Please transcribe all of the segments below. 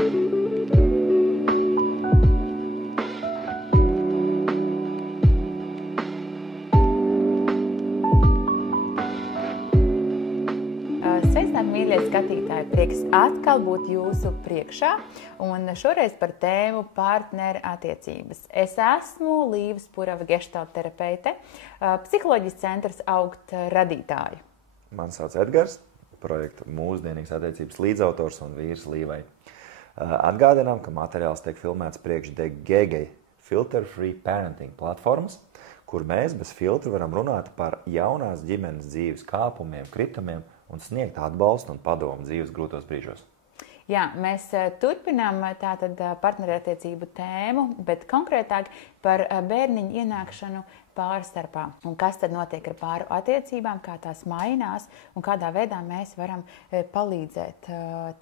Sveicināti, mīļie skatītāji! Prieks atkal būt jūsu priekšā un šoreiz par tēmu partneru attiecības. Es esmu Līva Spurava, gestalt terapeite, psiholoģijas centrs Augt radītāju. Mani sauc Edgars, projekta Mūsdienīgas attiecības līdzautors un vīrs Līvai. Atgādinām, ka materiāls tiek filmēts priekš The Gege Filter Free Parenting platformas, kur mēs bez filtra varam runāt par jaunās ģimenes dzīves kāpumiem, kritumiem un sniegt atbalstu un padomu dzīves grūtos brīžos. Jā, mēs turpinām tātad partnerattiecību tēmu, bet konkrētāk par bērniņu ienākšanu pāru starpā. Un kas tad notiek ar pāru attiecībām, kā tās mainās un kādā veidā mēs varam palīdzēt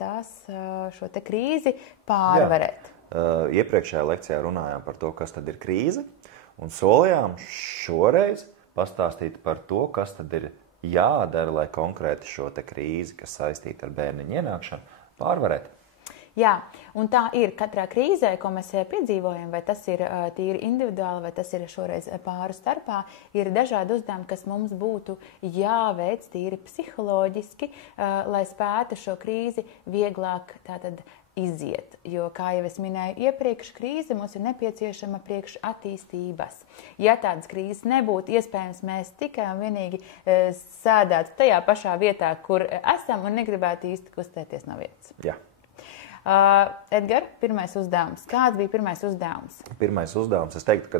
tās šo te krīzi pārvarēt. Iepriekšējā lekcijā runājām par to, kas tad ir krīze, un solījām šoreiz pastāstīt par to, kas tad ir jādara, lai konkrēti šo te krīzi, kas saistīta ar bērniņu ienākšanu, pārvarēt. Jā, un tā ir katrā krīzē, ko mēs piedzīvojam, vai tas ir tīri individuāli, vai tas ir šoreiz pāru starpā, ir dažādi uzdevumi, kas mums būtu jāveic tīri psiholoģiski, lai spētu šo krīzi vieglāk tātad iziet. Jo, kā jau es minēju iepriekš, krīze mums ir nepieciešama priekš attīstības. Ja tādas krīzes nebūtu, iespējams, mēs tikai un vienīgi sēdētu tajā pašā vietā, kur esam un negribētu īsti kustēties no vietas. Jā. Edgar, pirmais uzdevums. Kāds bija pirmais uzdevums? Pirmais uzdevums, es teiktu, ka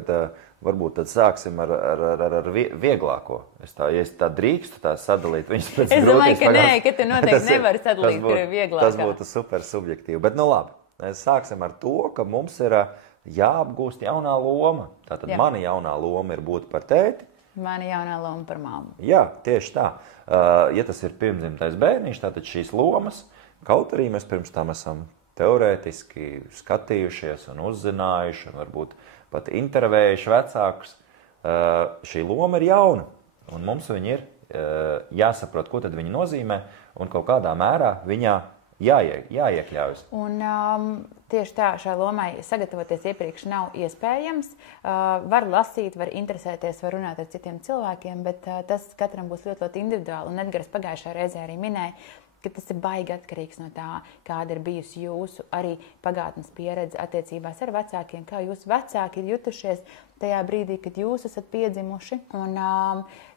varbūt tad sāksim ar vieglāko. Ja es tā drīkstu tā sadalīt viņas pēc grūtības. Es domāju, ka nē, ka tu noteikti nevari sadalīt, kur ir vieglākā. Tas būtu super subjektīvi, bet nu labi. Sāksim ar to, ka mums ir jāapgūst jaunā loma. Tātad mana jaunā loma ir būt par tēti. Mana jaunā loma par mammu. Jā, tieši tā. Ja tas ir pirmdzimtais bērniņš, tātad šīs lomas, kaut arī mēs pirms tam esam teorētiski skatījušies un uzzinājuši un varbūt pat intervējuši vecākus, šī loma ir jauna un mums viņa ir jāsaprot, ko tad viņa nozīmē un kaut kādā mērā viņā jāiekļaujas. Un tieši tā, šai lomai sagatavoties iepriekš nav iespējams. Var lasīt, var interesēties, var runāt ar citiem cilvēkiem, bet tas katram būs ļoti, ļoti individuāli. Un Edgars pagājušā reizē arī minēja, ka tas ir baigi atkarīgs no tā, kāda ir bijusi jūsu arī pagātnes pieredze attiecībās ar vecākiem, kā jūsu vecāki ir jutušies tajā brīdī, kad jūs esat piedzimuši. Un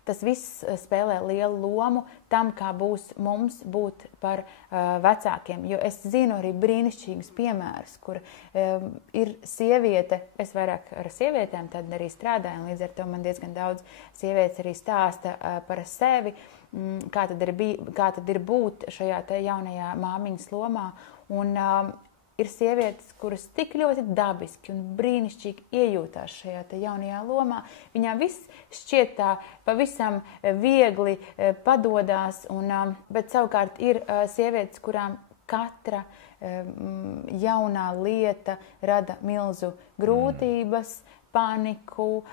tas viss spēlē lielu lomu tam, kā būs mums būt par vecākiem. Jo es zinu arī brīnišķīgus piemērus, kur ir sieviete, es vairāk ar sievietēm tad arī strādāju, un līdz ar to man diezgan daudz sievietes arī stāsta par sevi, kā tad ir būt šajā te jaunajā māmiņas lomā. Un ir sievietes, kuras tik ļoti dabiski un brīnišķīgi iejūtās šajā te jaunajā lomā. Viņām viss šķiet tā pavisam viegli padodās, bet savukārt ir sievietes, kurām katra jaunā lieta rada milzu grūtības, paniku,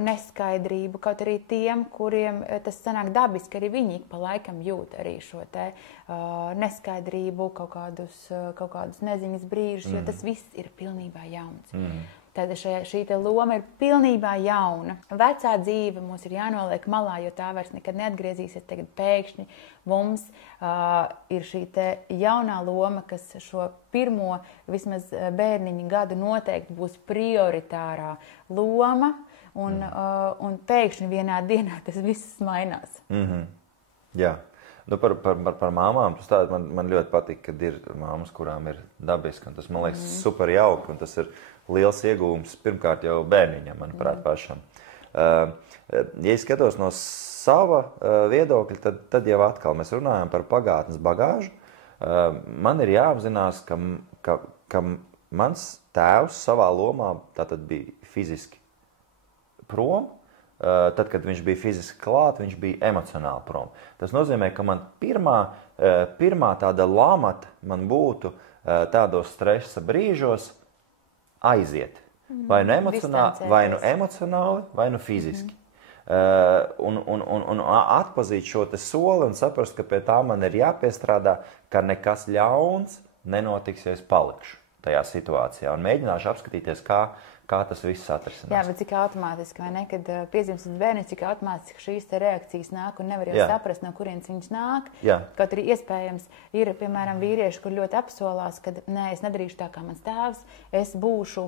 neskaidrību, kaut arī tiem, kuriem tas sanāk dabiski, arī viņi ik pa laikam jūt arī šo te neskaidrību, kaut kādus neziņas brīžus, jo tas viss ir pilnībā jauns. Tad šī te loma ir pilnībā jauna. Vecā dzīve mums ir jānoliek malā, jo tā vairs nekad neatgriezīsies. Tagad pēkšņi mums ir šī te jaunā loma, kas šo pirmo vismaz bērniņu gadu noteikti būs prioritārā loma, un pēkšņi vienā dienā tas viss mainās. Jā. Nu, par māmām, man ļoti patīk, kad ir māmas, kurām ir dabiski, un tas, man liekas, super jauki, un tas ir liels iegūms pirmkārt jau bērniņam, manuprāt, pašam. Ja es skatos no sava viedokļa, tad jau atkal mēs runājam par pagātnes bagāžu. Man ir jāapzinās, ka mans tēvs savā lomā tātad bija fiziski prom. Tad, kad viņš bija fiziski klāt, viņš bija emocionāli prom. Tas nozīmē, ka man pirmā tāda lamata man būtu tādos stresa brīžos aiziet. Vai nu emocionāli, vai nu fiziski. Un atpazīt šo te soli un saprast, ka pie tā man ir jāpiestrādā, ka nekas ļauns nenotiks, ja es palikšu tajā situācijā un mēģināšu apskatīties, kā tas viss atrisinās. Jā, bet cik automātiski, vai ne, kad piedzimstas bērnis, cik automātiski šīs te reakcijas nāk un nevar jau saprast, no kurienes viņas nāk. Jā. Kaut arī iespējams ir, piemēram, vīrieši, kur ļoti apsolās, ka nē, es nedarīšu tā kā mans tēvs, es būšu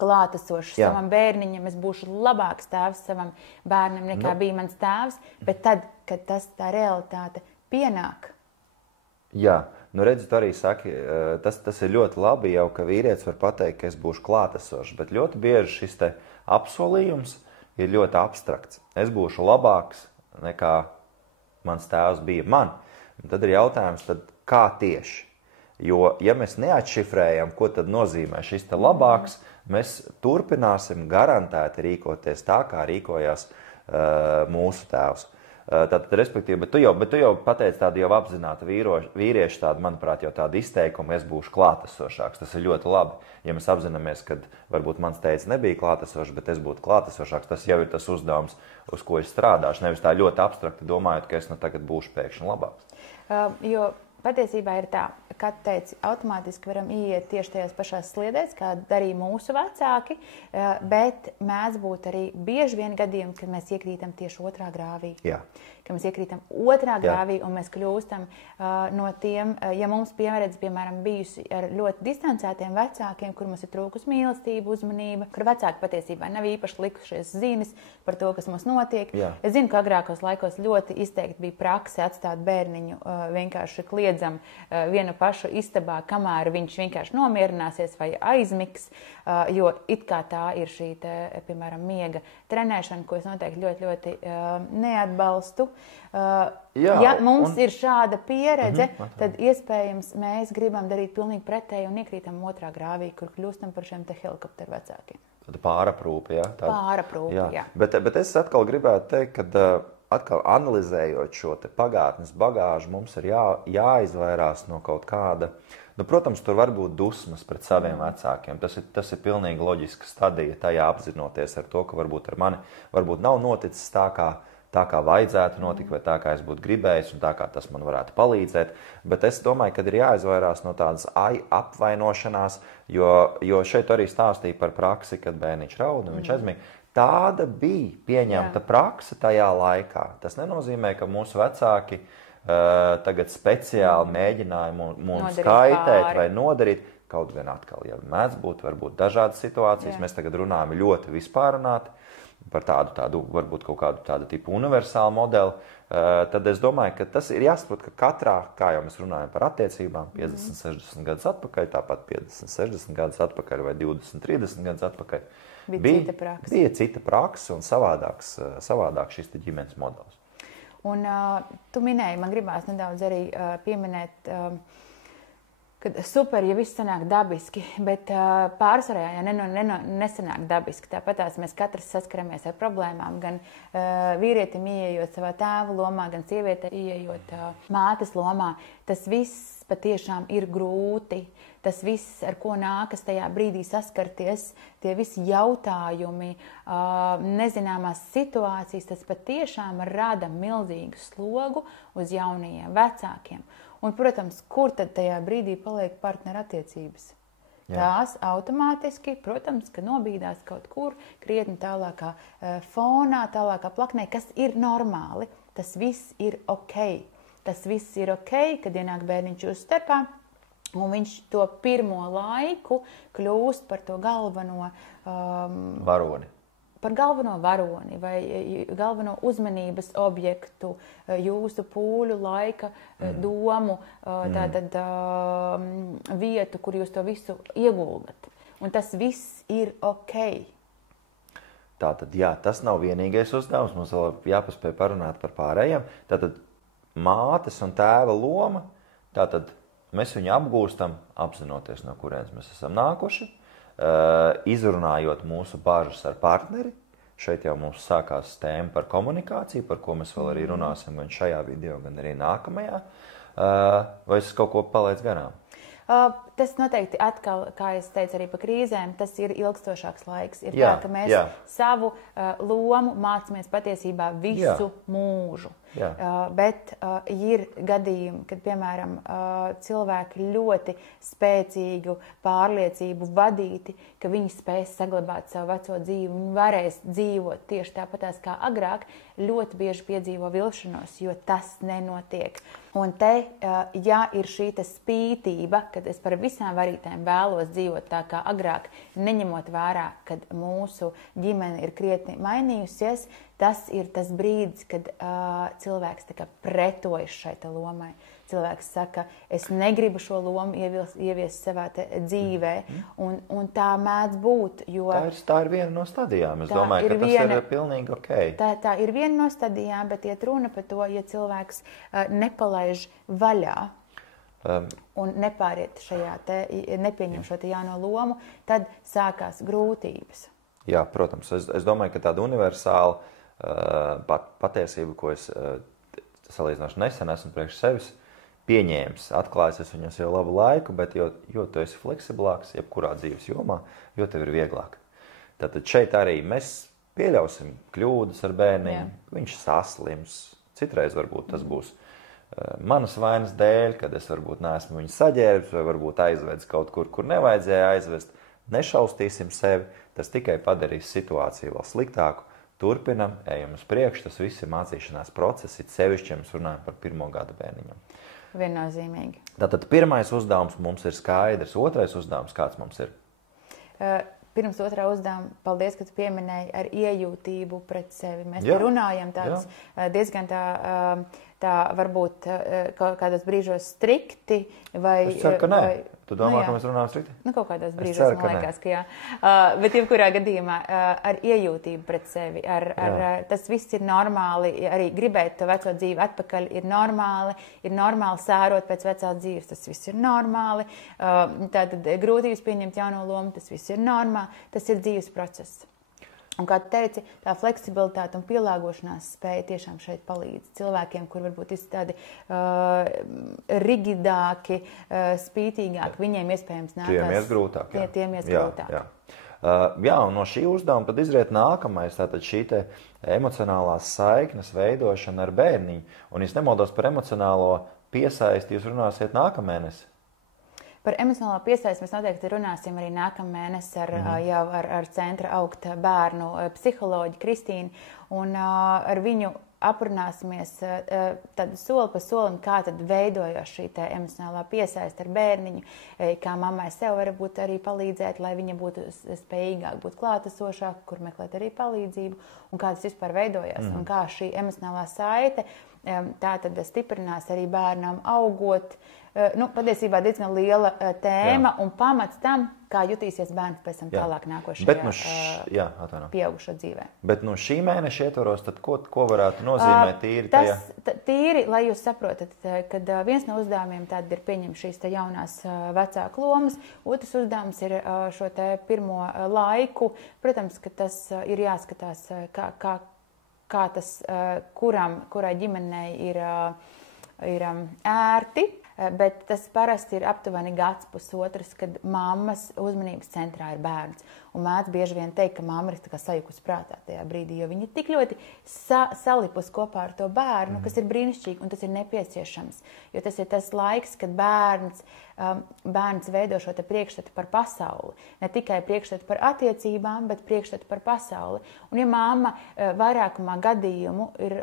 klātesošs savam bērniņam, es būšu labāks tēvs savam bērnam nekā bija mans tēvs, bet tad, kad tā realitāte pienāk. Jā, redzi, tu arī saki, tas ir ļoti labi jau, ka vīrietis var pateikt, ka es būšu klātesošs, bet ļoti bieži šis te apsolījums ir ļoti abstrakts. Es būšu labāks nekā mans tēvs bija man. Un tad ir jautājums, kā tieši? Jo, ja mēs neatšifrējam, ko tad nozīmē šis te labāks, mēs turpināsim garantēti rīkoties tā, kā rīkojās mūsu tēvs. Tātad, respektīvi, bet tu jau pateici tādu jau apzinātu vīriešu tādu, manuprāt, jau tādu izteikumu, es būšu klātesošāks. Tas ir ļoti labi. Ja mēs apzināmies, ka varbūt mans teicis nebija klātesošs, bet es būtu klātesošāks, tas jau ir tas uzdevums, uz ko es strādāšu. Nevis tā ļoti abstrakti domājot, ka es tagad būšu pēkšņi labāks. Jo patiesībā ir tā, kad teici, automātiski varam ieiet tieši tajās pašās sliedēs, kā darīja mūsu vecāki, bet mēdz būt arī bieži vien gadījumi, kad mēs iekrītam tieši otrā grāvī. Jā. Ka mēs iekrītam otrā grāvī un mēs kļūstam no tiem, ja mums pieredze, piemēram, bijusi ar ļoti distancētiem vecākiem, kur mums ir trūkus mīlestība, uzmanība, kur vecāki patiesībā nav īpaši likušies ziņas par to, kas mums notiek. Jā. Es zinu, ka agrākos laikos ļoti izteikti bija prakse atstāt bērniņu vienkārši kliedzam vienu pašu istabā, kamēr viņš vienkārši nomierināsies vai aizmigs, jo it kā tā ir šī, piemēram, miega trenēšana, ko es noteikti ļoti neatbalstu. Ja mums ir šāda pieredze, tad iespējams mēs gribam darīt pilnīgi pretēji un iekrītam otrā grāvī, kur kļūstam par šiem te helikopteru vecākiem. Tāda pāraprūpe, jā? Pāraprūpe, jā. Bet es atkal gribētu teikt, ka atkal analizējot šo te pagātnes bagāžu, mums ir jāizvairās no kaut kāda. Protams, tur var būt dusmas pret saviem vecākiem. Tas ir pilnīgi loģiska stadija tajā apzinoties ar to, ka varbūt ar mani varbūt nav noticis tā, kā vajadzētu notikt, vai tā, kā es būtu gribējis, un tā, kā tas man varētu palīdzēt. Bet es domāju, ka ir jāizvairās no tādas apvainošanās, jo šeit arī stāstīja par praksi, kad bērniņš raud un viņš aizmīg. Tāda bija pieņemta prakse tajā laikā. Tas nenozīmē, ka mūsu vecāki tagad speciāli mēģināja mums kaitēt vai nodarīt. Kaut vien atkal, ja mēdz būt, varbūt dažādas situācijas, mēs tagad runājam ļoti vispārunāti par tādu varbūt kaut kādu tādu tipu universālu modeli, tad es domāju, ka tas ir jāsaprot, ka katrā, kā jau mēs runājam par attiecībām, 50, 60 gadus atpakaļ, tāpat 50, 60 gadus atpakaļ vai 20, 30 gadus atpakaļ, bija cita praksa un savādāk šis ģimenes modelis. Un tu minēji, man gribās nedaudz arī pieminēt, ka super, ja viss sanāk dabiski, bet pārsvarā, ja nesanāk dabiski. Tāpatās mēs katrs saskaramies ar problēmām, gan vīrietim ieejot savā tēva lomā, gan sieviete ieejot mātes lomā. Tas viss patiešām ir grūti. Tas viss, ar ko nākas tajā brīdī saskarties, tie visi jautājumi, nezināmās situācijas, tas patiešām rada milzīgu slogu uz jaunajiem vecākiem. Un, protams, kur tad tajā brīdī paliek partnerattiecības? Tās automātiski, protams, ka nobīdās kaut kur krietni tālākā fonā, tālākā plaknē, kas ir normāli. Tas viss ir ok. Tas viss ir ok, kad ienāk bērniņš uz starpā, un viņš to pirmo laiku kļūst par to galveno varoni. Par galveno varoni vai galveno uzmanības objektu, jūsu pūļu laika domu, tātad vietu, kur jūs to visu ieguldat. Un tas viss ir ok. Tātad, jā, tas nav vienīgais uzdevums, mums vēl jāpaspēj parunāt par pārējiem. Tātad mātes un tēva loma, tātad mēs viņu apgūstam, apzinoties, no kurienes mēs esam nākuši, izrunājot mūsu bažas ar partneri. Šeit jau mums sākās tēma par komunikāciju, par ko mēs vēl arī runāsim gan šajā video, gan arī nākamajā. Vai es kaut ko palaidu garām? Tas noteikti atkal, kā es teicu arī par krīzēm, tas ir ilgstošāks laiks. Ir Jā, tā, ka mēs savu lomu mācāmies patiesībā visu mūžu. Bet ir gadījumi, kad, piemēram, cilvēki ļoti spēcīgu pārliecību vadīti, ka viņi spēs saglabāt savu veco dzīvi, viņi varēs dzīvot tieši tāpatās kā agrāk, ļoti bieži piedzīvo vilšanos, jo tas nenotiek. Un te, ja ir šī spītība, kad es par visām varītēm vēlos dzīvot tā kā agrāk, neņemot vērā, kad mūsu ģimene ir krietni mainījusies, tas ir tas brīdis, kad cilvēks tā kā pretojas šai lomai. Cilvēks saka, es negribu šo lomu ieviest savā dzīvē, un tā mēdz būt. Jo tā ir viena no stadijām. Es domāju, ka tas ir pilnīgi ok. Tā ir viena no stadijām, bet iet runa par to, ja cilvēks nepalaiž vaļā un nepāriet nepieņem šo jauno lomu, tad sākās grūtības. Jā, protams. Es domāju, ka tāda universāla patiesība, ko es salīdzinoši nesen esmu priekš sevis pieņēmis, atklājis es viņas jau labu laiku, bet jo tu esi fleksiblāks, jebkurā dzīves jomā, jo tev ir vieglāk. Tātad šeit arī mēs pieļausim kļūdas ar bērniņu, viņš saslims, citreiz varbūt tas būs manas vainas dēļ, kad es varbūt neesmu viņu saģērbis vai varbūt aizvedis kaut kur, kur nevajadzēja aizvest. Nešaustīsim sevi, tas tikai padarīs situāciju vēl sliktāku. Turpinam, ejam uz priekšu, tas viss ir mācīšanās procesi, sevišķi, ja mēs runājam par 1. gada bērniņam. Viennozīmīgi. Tātad pirmais uzdevums mums ir skaidrs, otrais uzdevums kāds mums ir? Pirms otrā uzdevuma, paldies, ka tu pieminēji ar iejūtību pret sevi. Mēs runājam tāds diezgan tā varbūt kaut kādos brīžos strikti vai... Es ceru, ka nē. Tu domā, ka mēs runājam strikti? Kaut kādos brīžos, man liekas, ka jā. Bet jebkurā gadījumā ar iejūtību pret sevi, tas viss ir normāli, arī gribēt to veco dzīvi atpakaļ ir normāli sērot pēc vecās dzīves, tas viss ir normāli. Tātad grūtības pieņemt jauno lomu, tas viss ir normāli, tas ir dzīves process. Un, kā tu teici, tā fleksibilitāte un pielāgošanās spēja tiešām šeit palīdz cilvēkiem, kur varbūt ir tādi rigidāki, spītīgāki, viņiem iespējams nākās. Tiem ies grūtāk. Tiem ies grūtāk. Jā, un no šī uzdevuma tad izriet nākamais, tātad šī te emocionālās saiknes veidošana ar bērniņu. Un, ja nemaldos par emocionālo piesaisti, jūs runāsiet nākamēnes. Par emocionālo piesaisti mēs noteikti runāsim arī nākamēnes ar centra augt bērnu psiholoģi Kristīnu, un ar viņu aprunāsimies tad soli pa solim, kā tad veidojās šī emocionālā piesaiste ar bērniņu, kā mammai sev varbūt arī palīdzēt, lai viņa būtu spējīgāk būt klātesošāk, kur meklēt arī palīdzību, un kā tas vispār veidojās, un kā šī emocionālā saite tā tad stiprinās arī bērnam augot. Patiesībā diezgan liela tēma un pamats tam, kā jutīsies bērns pēc tam tālāk nākošajā pieaugušo dzīvē. Bet no šī mēneša ietvaros, tad ko varētu nozīmēt tīri tajā? Tīri, lai jūs saprotat, kad viens no uzdevumiem tad ir pieņemt šīs jaunās vecāku lomas, otrs uzdevums ir šo pirmo laiku. Protams, ka tas ir jāskatās, kā tas kurai ģimenei ir ērti. Bet tas parasti ir aptuveni gads, pusotrs, kad mammas uzmanības centrā ir bērns. Un mēdz bieži vien teikt, ka mamma ir sajukusi prātā tajā brīdī, jo viņa ir tik ļoti salipus kopā ar to bērnu, kas ir brīnišķīgi un tas ir nepieciešams. Jo tas ir tas laiks, kad bērns veido šo priekšstatu par pasauli. Ne tikai priekšstatu par attiecībām, bet priekšstatu par pasauli. Un ja mamma vairākumā gadījumu ir...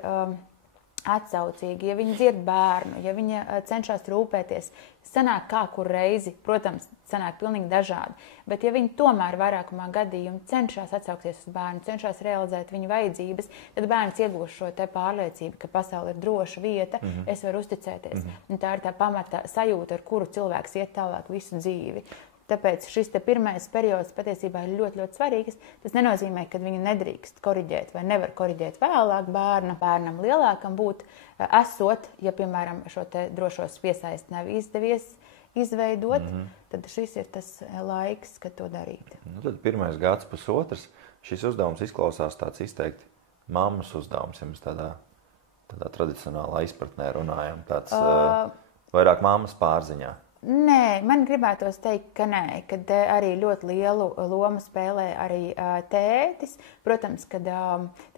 atsaucīgi, ja viņi dzird bērnu, ja viņa cenšas rūpēties, sanāk kā kur reizi, protams, sanāk pilnīgi dažādi, bet ja viņi tomēr vairākumā gadījumu cenšas atsaukties uz bērnu, cenšas realizēt viņa vajadzības, tad bērns iegūst šo pārliecību, ka pasaule ir droša vieta, es varu uzticēties. Un tā ir tā pamata sajūta, ar kuru cilvēks iet tālāk visu dzīvi. Tāpēc šis pirmais periods patiesībā ir ļoti, ļoti svarīgs. Tas nenozīmē, ka viņu nedrīkst koriģēt vai nevar koriģēt vēlāk bērnam lielākam būt esot, ja, piemēram, šo drošos piesaisti nav izdevies izveidot, tad šis ir tas laiks, kad to darīt. Tad pirmais gads, pusotrs, šis uzdevums izklausās tāds izteikti mammas uzdevums, ja mēs tādā tradicionālā izpratnē runājam, tāds vairāk mammas pārziņā. Nē, man gribētos teikt, ka nē, kad arī ļoti lielu lomu spēlē arī tētis. Protams, tad,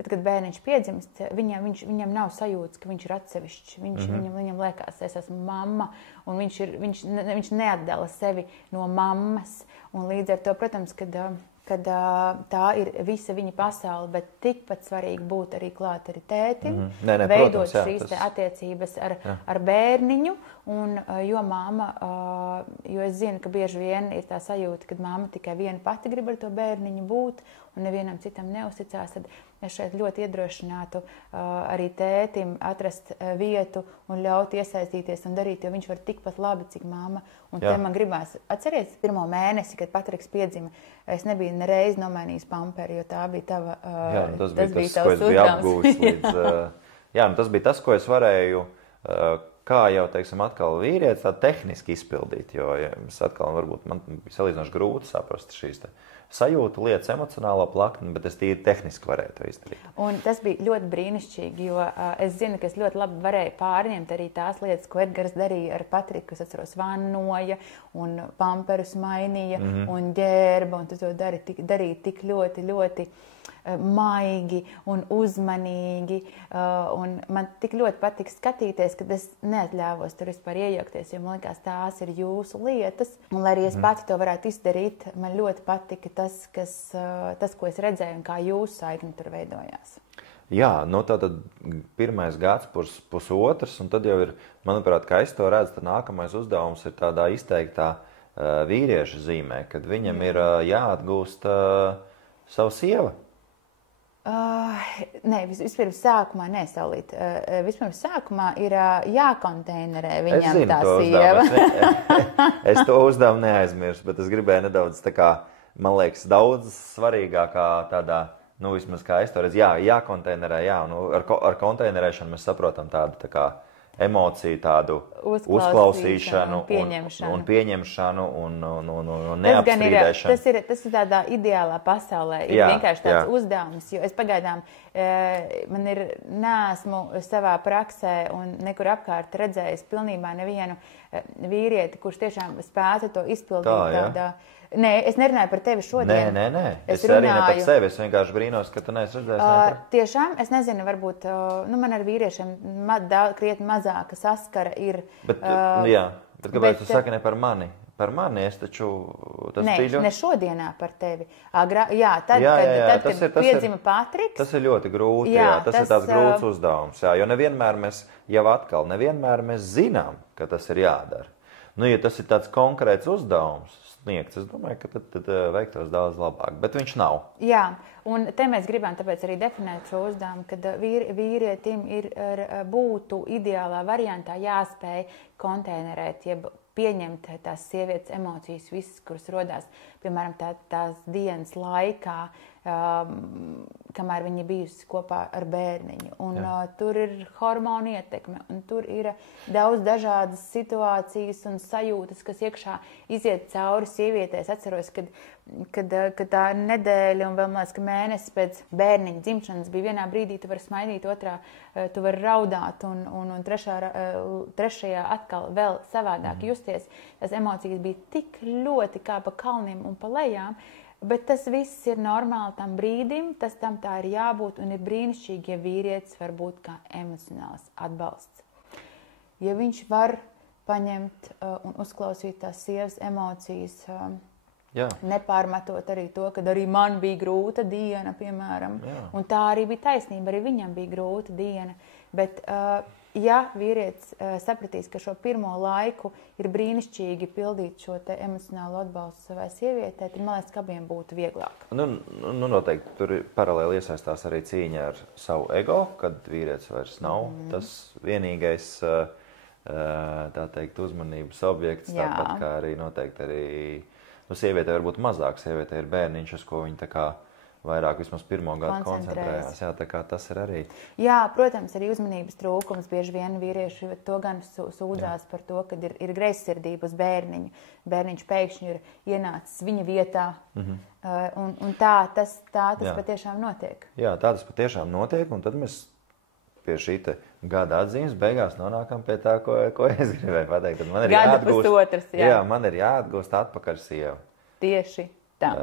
kad bērniņš piedzimst, viņam nav sajūtas, ka viņš ir atsevišķs. Viņam liekas, es esmu mamma, un viņš neatdala sevi no mammas. Un līdz ar to, protams, kad tā ir visa viņa pasaule, bet tikpat svarīgi būt arī klāt arī tētim, veidot protams, šīs attiecības ar bērniņu, un jo es zinu, ka bieži vien ir tā sajūta, ka mamma tikai viena pati grib ar to bērniņu būt, un nevienam citam neuzticās, tad es šeit ļoti iedrošinātu arī tētim atrast vietu un ļaut iesaistīties un darīt, jo viņš var tikpat labi, cik mamma. Un te man gribās atcerēties pirmo mēnesi, kad Patriks piedzima, es nebiju nereiz nomainījis pamperi, jo tā bija tava, tas bija tas, ko es biju apgūst līdz, tas bija tas, ko es varēju, kā jau, teiksim, atkal vīrietis tā tehniski izpildīt, jo es atkal varbūt man bija salīdzinoši grūti saprast šīs sajūta lietas, emocionālo plakni, bet es tīri tehniski varēju to izdarīt. Un tas bija ļoti brīnišķīgi, jo es zinu, ka es ļoti labi varēju pārņemt arī tās lietas, ko Edgars darīja ar Patriku. Es atceros, vannoja un pamperus mainīja un ģērba, un tu to darīji tik ļoti maigi un uzmanīgi, un man tik ļoti patika skatīties, ka es neatļāvos tur vispār iejaukties, jo man liekas, tās ir jūsu lietas, un lai arī es pati to varētu izdarīt, man ļoti patika tas, ko es redzēju un kā jūsu saikni tur veidojās. Jā, tātad pirmais gads, pusotrs, un tad jau ir, manuprāt, kā es to redzu, tad nākamais uzdevums ir tādā izteiktā vīrieša zīmē, kad viņam ir jāatgūst savu sievu. Nē, vispirms sākumā nesaulīt. Vispirms sākumā ir jākonteinerē viņam tā sieva. Es to uzdevumu neaizmirstu, bet es gribēju nedaudz tā kā, man liekas, daudz svarīgākā tādā, vismaz kā es to redzu, jākonteinerē, ar konteinerēšanu mēs saprotam tādu tā kā emociju, tādu uzklausīšanu un pieņemšanu un neapstrīdēšanu. Tas ir tādā ideālā pasaulē. Ir vienkārši tāds uzdevums, jo es pagaidām neesmu savā praksē un nekur apkārt redzējis pilnībā nevienu vīrieti, kurš tiešām spētu to izpildīt. Nē, es nerunāju par tevi šodien. Nē. Es arī ne par sevi. Es vienkārši brīnos, ka tu neesi redzējis. Tiešām, es nezinu, varbūt man ar vīriešiem krietni mazāka saskara ir. Bet kāpēc tu saki ne par mani? Par mani es taču... Ne šodienā par tevi. Kad piedzima Patriks... Tas ir ļoti grūti, tas ir tāds grūts uzdevums, jo nevienmēr mēs zinām, ka tas ir jādara. Ja tas ir tāds konkrēts uzdevums, es domāju, ka tad veiktos daudz labāk, bet viņš nav. Jā, un te mēs gribam tāpēc arī definēt šo uzdevumu, kad vīrietim būtu ideālā variantā jāspēj konteinerēt, jeb pieņemt tās sievietes emocijas, visas, kuras rodās, piemēram, tās dienas laikā, kamēr viņa bijusi kopā ar bērniņu. Un tur ir hormonu ietekme, un tur ir daudz dažādas situācijas un sajūtas, kas iekšā iziet cauri sievietē. Es atceros, kad tā nedēļa un vēl liekas, ka mēnesis pēc bērniņa dzimšanas bija vienā brīdī, tu vari smaidīt, otrā tu vari raudāt, un trešajā atkal vēl savādāk justies. Tas emocijas bija tik ļoti kā pa kalniem un pa lejām, bet tas viss ir normāli tam brīdim, tam tā ir jābūt, un ir brīnišķīgi, ja vīrietis var būt kā emocionāls atbalsts. Ja viņš var paņemt un uzklausīt tās sievas emocijas, nepārmetot arī to, kad arī man bija grūta diena, piemēram, un tā arī bija taisnība, arī viņam bija grūta diena, bet ja vīrietis sapratīs, ka šo pirmo laiku ir brīnišķīgi pildīt šo te emocionālo atbalstu savai sievietē, tad man liekas, ka abiem būtu vieglāk. Noteikti tur paralēli iesaistās arī cīņa ar savu ego, kad vīrietis vairs nav tas vienīgais, tā teikt, uzmanības objekts, tāpat kā arī noteikti arī, sievietē varbūt mazāk, sievietē ir bērniņš, uz ko viņa tā kā vairāk vismaz pirmo gadu koncentrējās. Tā kā tas ir arī. Jā, protams, arī uzmanības trūkums. Bieži vien vīrieši to gan sūdzās par to, ka ir greizsirdība uz bērniņu. Bērniņš pēkšņi ir ienācis viņa vietā. Un tā tas patiešām notiek. Jā, tā tas patiešām notiek, un tad mēs pie šī gada atzīmes, beigās nonākam pie tā, ko es gribēju pateikt. Tad man ir Gada pusotrs, jā. Jā, man ir jāatgūst atpakaļ sieva. Tieši tā.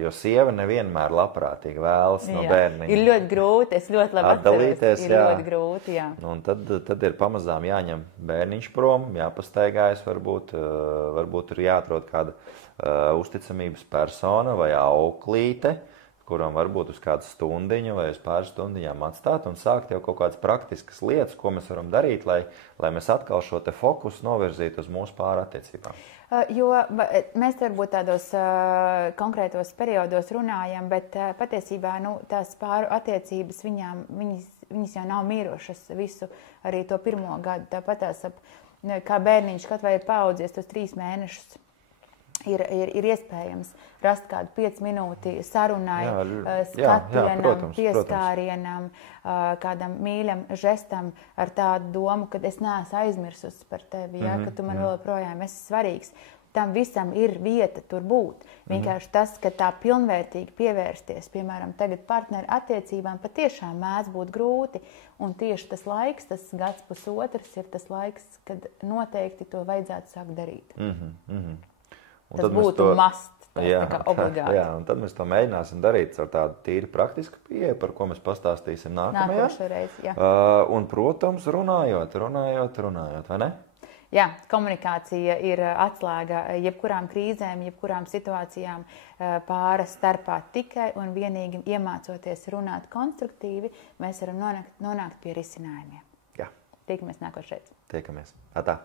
Jo sieva nevienmēr labprātīgi vēlas no bērniņa. Ir ļoti grūti, es ļoti labi atdalīties, atceros. Ir ļoti grūti, jā. Un tad ir pamazām jāņem bērniņš prom, jāpastaigājas, varbūt ir jāatrod kāda uzticamības persona vai auklīte, kuram varbūt uz kādu stundiņu vai uz pāris stundiņām atstāt un sākt jau kaut kādas praktiskas lietas, ko mēs varam darīt, lai mēs atkal šo te fokusu novirzītu uz mūsu pārattiecībām. Jo mēs varbūt tādos konkrētos periodos runājam, bet patiesībā tās pāru attiecības viņas jau nav mirušas visu arī to pirmo gadu. Tāpat tās, kā bērniņš kaut vai ir paaudzies tos 3 mēnešus. Ir iespējams rast kādu 5 minūti sarunai, skatienam, pieskārienam, kādam mīļam žestam ar tādu domu, ka es neesmu aizmirsus par tevi, ka tu man vēl projām esi svarīgs. Tam visam ir vieta tur būt. Vienkārši tas, ka tā pilnvērtīgi pievērsties, piemēram, tagad partneru attiecībām, patiešām mēdz būt grūti. Un tieši tas laiks, tas gads pusotrs, ir tas laiks, kad noteikti to vajadzētu sākt darīt. Un tas būtu must, tā kā obligāti. Jā, un tad mēs to mēģināsim darīt ar tādu tīri praktisku pieeju, par ko mēs pastāstīsim nākamajā reizi. Un, protams, runājot, vai ne? Jā, komunikācija ir atslēga jebkurām krīzēm, jebkurām situācijām pāra starpā tikai un vienīgi iemācoties runāt konstruktīvi, mēs varam nonākt pie risinājumiem. Jā. Tiekamies nākošais. Tiekamies. Atā.